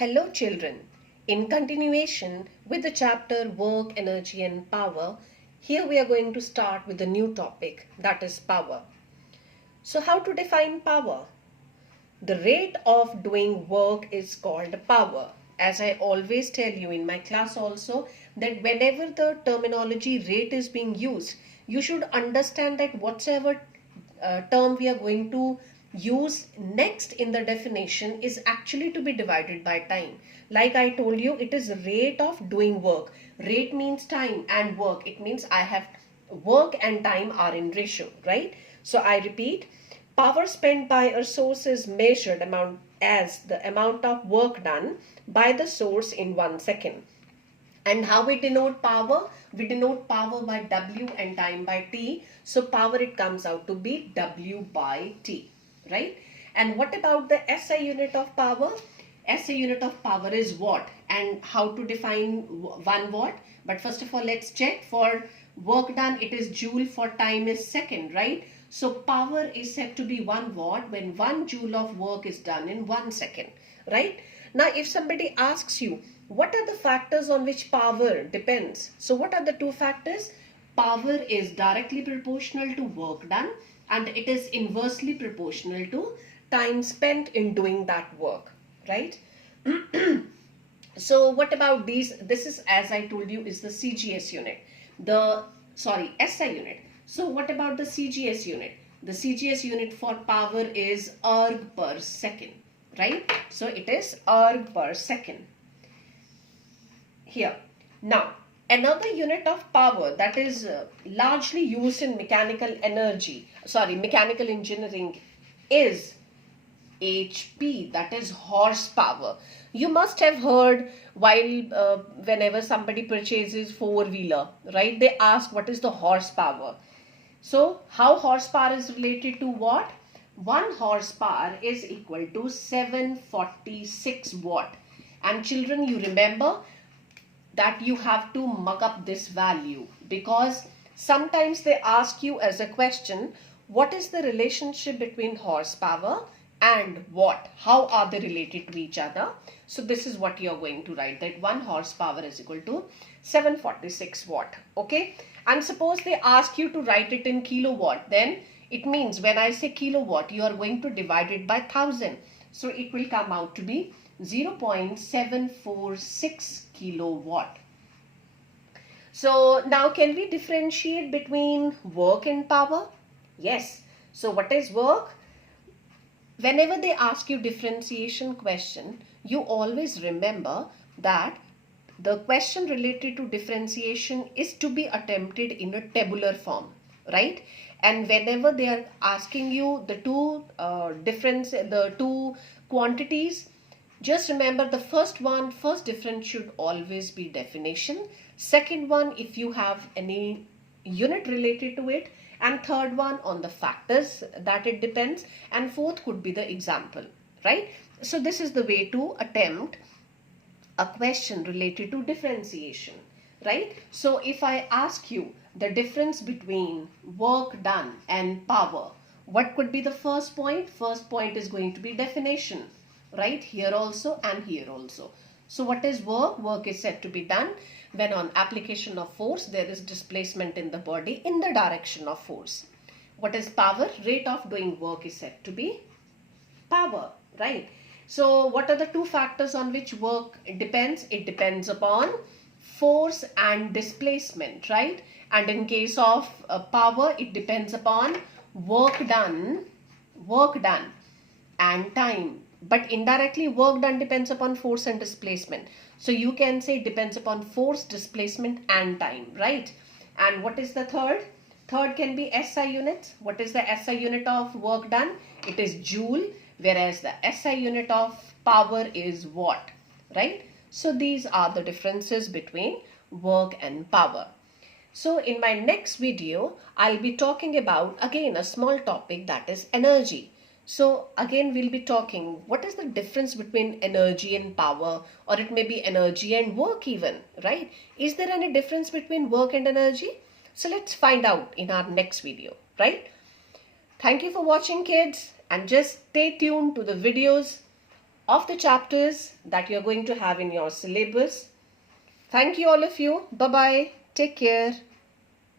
Hello children, in continuation with the chapter Work, Energy and Power, here we are going to start with a new topic, that is power. So how to define power? The rate of doing work is called power. As I always tell you in my class also, that whenever the terminology rate is being used, you should understand that whatsoever term we are going to use next in the definition is actually to be divided by time. Like I told you, it is rate of doing work. Rate means time and work. It means I have work and time are in ratio, right? So I repeat, power spent by a source is measured as the amount of work done by the source in 1 second. And how we denote power? We denote power by W and time by T. So power, it comes out to be W by T, right? And what about the SI unit of power? SI unit of power is watt. And how to define 1 watt? But first of all, let's check. For work done, it is joule. For time is second, right? So power is said to be 1 watt when 1 joule of work is done in 1 second, right? Now, if somebody asks you, what are the factors on which power depends? So what are the two factors? Power is directly proportional to work done and it is inversely proportional to time spent in doing that work, right? So what about these? This is, as I told you, is the CGS unit. SI unit. So what about the CGS unit? The CGS unit for power is erg per second, right? So it is erg per second. Here. Now, another unit of power that is largely used in mechanical engineering is HP, that is horsepower. You must have heard while whenever somebody purchases four-wheeler, right? They ask what is the horsepower. So, how horsepower is related to what? 1 horsepower is equal to 746 watt. And children, you remember that you have to mug up this value because sometimes they ask you as a question, what is the relationship between horsepower and watt? How are they related to each other? So this is what you are going to write, that 1 horsepower is equal to 746 watt. Okay. And suppose they ask you to write it in kilowatt, then it means when I say kilowatt, you are going to divide it by 1000. So it will come out to be 0.746 kilowatt. So now can we differentiate between work and power? Yes. So what is work? Whenever they ask you differentiation question, you always remember that the question related to differentiation is to be attempted in a tabular form, right? And whenever they are asking you the two quantities, just remember the first difference should always be definition. Second one, if you have any unit related to it, and third one on the factors that it depends, and fourth could be the example, right? So this is the way to attempt a question related to differentiation, right? So if I ask you the difference between work done and power, what could be the first point? First point is going to be definition, right? Here also and here also. So what is work? Work is said to be done when on application of force there is displacement in the body in the direction of force. What is power? Rate of doing work is said to be power, right? So what are the two factors on which work depends? It depends upon force and displacement, right? And in case of power, it depends upon work done and time. But indirectly, work done depends upon force and displacement. So you can say it depends upon force, displacement and time, right? And what is the third? Third can be SI units. What is the SI unit of work done? It is joule, whereas the SI unit of power is watt, right? So these are the differences between work and power. So in my next video, I'll be talking about again a small topic, that is energy. So again, we'll be talking what is the difference between energy and power, or it may be energy and work even, right? Is there any difference between work and energy? So let's find out in our next video, right? Thank you for watching, kids, and just stay tuned to the videos of the chapters that you're going to have in your syllabus. Thank you all of you. Bye-bye. Take care.